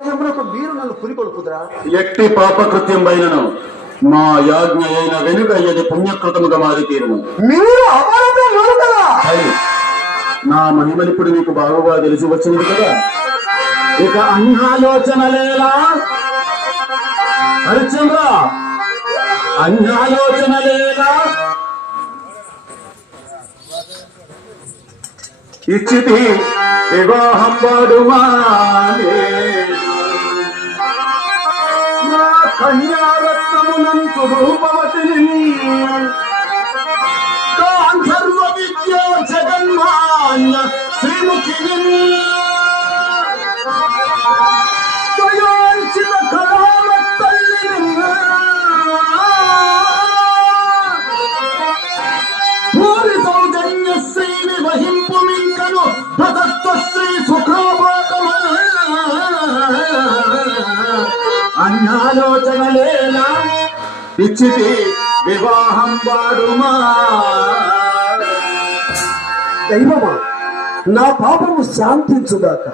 మీరు నన్ను పురికొల్పుదురా? ఎట్టి పాపకృత్యం పైనను మా యాజ్ఞ అయిన వెనుక ఇది పుణ్యకృతముగా మారి తీరును మీరు నా మహిమలిప్పుడు నీకు బాగుగా తెలిసి వచ్చినది కదా? ఇక అన్యాలోచనలేలా? హరిశ్చంద్ర అన్యాలోచనలేలా? ఇచ్చితి వివాహం వాడుమా కన్యారత్నమునంతు రూపవతిని గాంధర్వ విద్య జగన్మాన్య శ్రీముఖిని అన్యాలోచనలేనా? ఇచ్చితి వివాహం వాడుమా? దైవమా నా పాపము శాంతించుగాక.